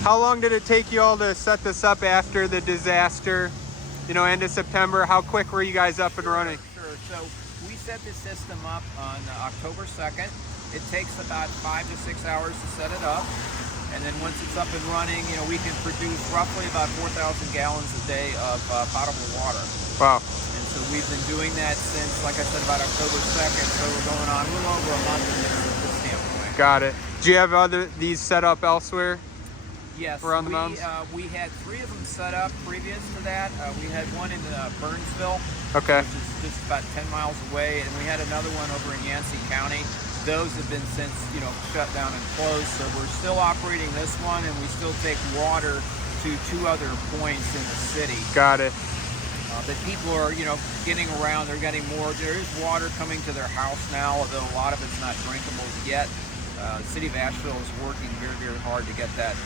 How long did it take you all to set this up after the disaster? You know, end of September. How quick were you guys up and running? Sure. So we set the system up on October 2nd. It takes about 5 to 6 hours to set it up. And then once it's up and running, you know, we can produce roughly about 4,000 gallons a day of potable water. Wow. And so we've been doing that since, like I said, about October 2nd. So we're going on a little over a month in this standpoint. Got it. Do you have these set up elsewhere? Yes, around the mountains? We had 3 of them set up previous to that. We had one in Burnsville, Okay. which is just about 10 miles away, and we had another one over in Yancey County. Those have been since, you know, shut down and closed, so we're still operating this one, and we still take water to 2 other points in the city. Got it. But people are, you know, getting around. They're getting more. There is water coming to their house now, although a lot of it's not drinkable yet. The city of Asheville is working very, very hard to get that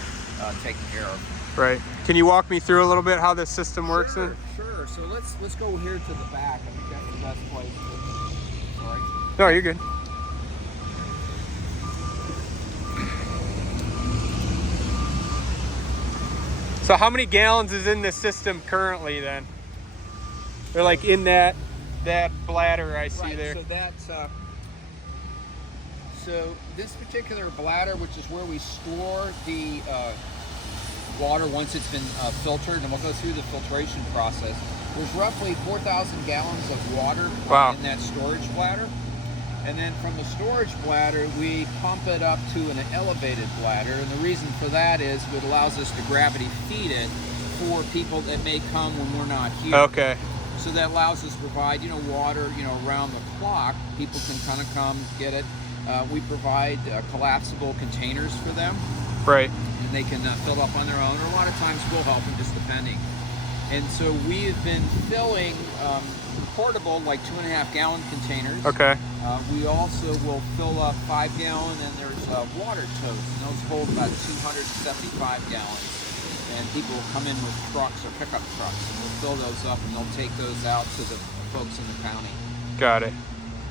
taken care of. Right. Can you walk me through a little bit how this system works then? Sure. So let's go here to the back. I think that's the best place. Sorry. No, you're good. So how many gallons is in this system currently then? They're like in that bladder I see Right, there. So that's so this particular bladder, which is where we store the water once it's been filtered, and we'll go through the filtration process. There's roughly 4,000 gallons of water Wow. in that storage bladder. And then from the storage bladder, we pump it up to an elevated bladder. And the reason for that is it allows us to gravity feed it for people that may come when we're not here. Okay. So that allows us to provide, you know, water, you know, around the clock. People can kind of come get it. We provide collapsible containers for them. Right. And they can fill up on their own, or a lot of times we'll help them, just depending. And so we have been filling portable, like 2.5 gallon containers. Okay. We also will fill up 5 gallon, and there's water totes, and those hold about 275 gallons. And people will come in with trucks or pickup trucks, and we'll fill those up, and they'll take those out to the folks in the county. Got it.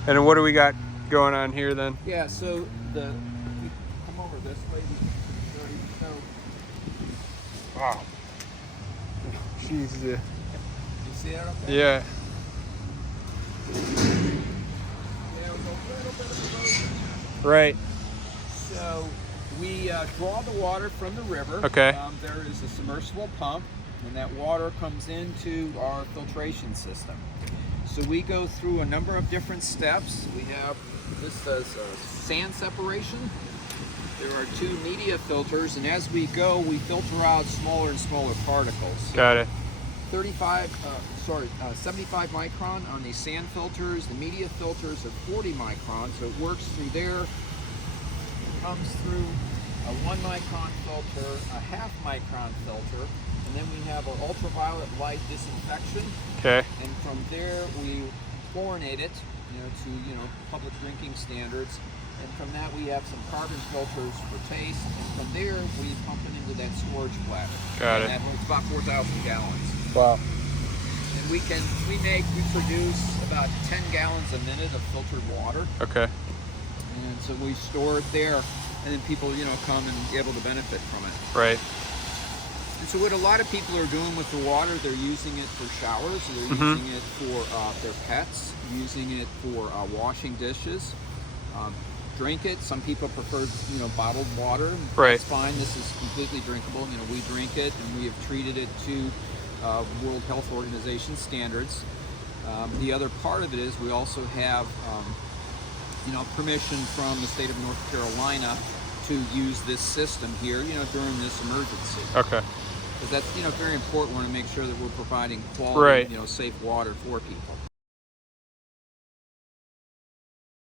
And then what do we got going on here then? Yeah, so if you come over this way, so Wow. Jeez. you see that up there? Yeah. There was a little bit of erosion. Right. So we draw the water from the river. Okay. There is a submersible pump, and that water comes into our filtration system. So we go through a number of different steps. We have, this does sand separation. There are 2 media filters, and as we go, we filter out smaller and smaller particles. Got it. 75 micron on these sand filters. The media filters are 40 micron, so it works through there. It comes through a 1 micron filter, a 1/2 micron filter, and then we have an ultraviolet light disinfection. Okay. And from there we chlorinate it, to public drinking standards. And from that we have some carbon filters for taste. And from there we pump it into that storage bladder. Got it. It's about 4,000 gallons. Wow. And we produce about 10 gallons a minute of filtered water. Okay. And so we store it there, and then people, come and be able to benefit from it. Right. And so what a lot of people are doing with the water, they're using it for showers, they're using it for their pets, using it for washing dishes, drink it. Some people prefer, bottled water. Right. That's fine. This is completely drinkable. We drink it, and we have treated it to World Health Organization standards. The other part of it is we also have permission from the state of North Carolina to use this system here, during this emergency. Okay. Because that's, very important. We want to make sure that we're providing quality, Right. Safe water for people.